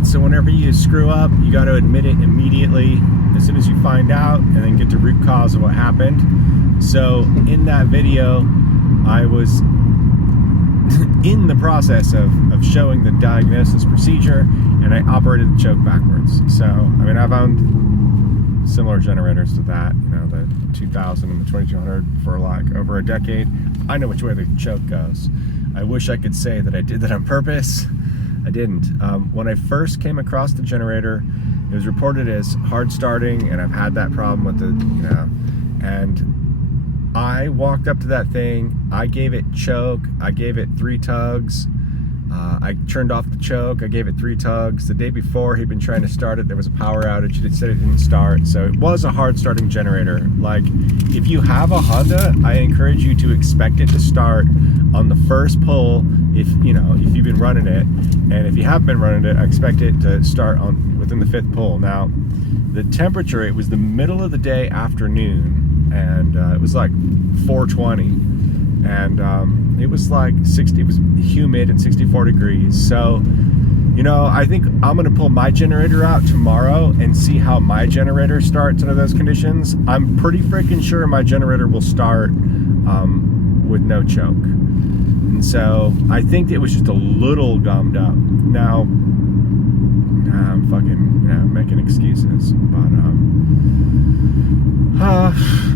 right, so whenever you screw up, you got to admit it immediately as soon as you find out, and then get the root cause of what happened. So in that video, I was in the process of showing the diagnosis procedure, and I operated the choke backwards. So, I mean, I've owned similar generators to that, you know, the 2000 and the 2200 for like over a decade. I know which way the choke goes. I wish I could say that I did that on purpose. I didn't. When I first came across the generator, it was reported as hard starting, and I've had that problem with the, you know, and I walked up to that thing, I gave it choke, I gave it 3 tugs, I turned off the choke, I gave it 3 tugs. The day before, he'd been trying to start it, there was a power outage, it said it didn't start, so it was a hard starting generator. Like, if you have a Honda, I encourage you to expect it to start on the first pull, if you know, if you've been running it, and if you have been running it, I expect it to start on within the 5th pull. Now, the temperature, it was the middle of the day afternoon, and it was like 4:20, and it was like 60, it was humid and 64 degrees. So, you know, I think I'm gonna pull my generator out tomorrow and see how my generator starts under those conditions. I'm pretty freaking sure my generator will start with no choke. And so I think it was just a little gummed up. Now, I'm fucking, you know, making excuses, but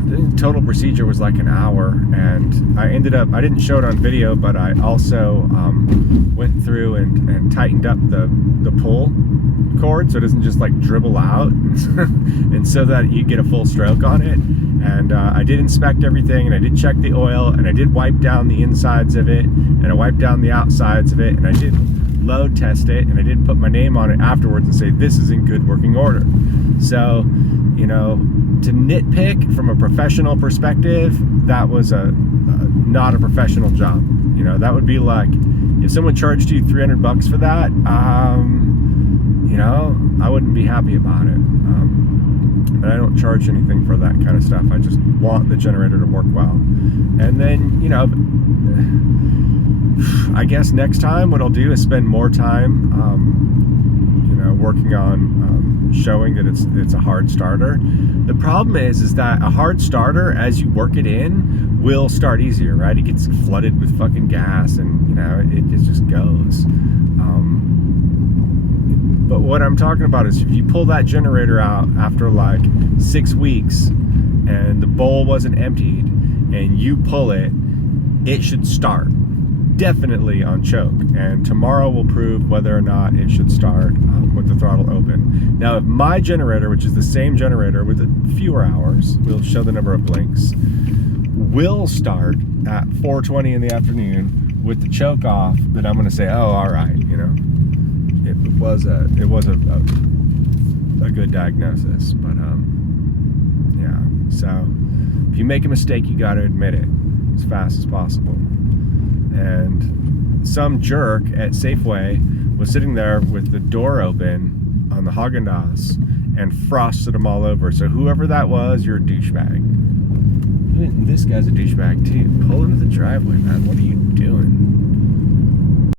the total procedure was like an hour, and I ended up, I didn't show it on video, but I also went through and tightened up the pull cord so it doesn't just like dribble out, and so that you get a full stroke on it. And I did inspect everything, and I did check the oil, and I did wipe down the insides of it, and I wiped down the outsides of it, and I did load test it, and I did put my name on it afterwards and say this is in good working order. So, you know, to nitpick from a professional perspective, that was not a professional job. You know, that would be like if someone charged you $300 for that, you know, I wouldn't be happy about it. But I don't charge anything for that kind of stuff. I just want the generator to work well. And then, you know, I guess next time what I'll do is spend more time, you know, working on showing that it's a hard starter. The problem is that a hard starter, as you work it in, will start easier, right? It gets flooded with fucking gas, and you know, it just goes. But what I'm talking about is if you pull that generator out after like 6 weeks and the bowl wasn't emptied and you pull it, it should start. Definitely on choke, and tomorrow will prove whether or not it should start with the throttle open. Now, if my generator, which is the same generator with fewer hours, we'll show the number of blinks, will start at 4:20 in the afternoon with the choke off, then I'm going to say, oh, all right, you know, it was a good diagnosis. But yeah. So if you make a mistake, you got to admit it as fast as possible. And some jerk at Safeway was sitting there with the door open on the Haagen-Dazs and frosted them all over. So whoever that was, you're a douchebag. This guy's a douchebag too. Pull into the driveway, man. What are you doing?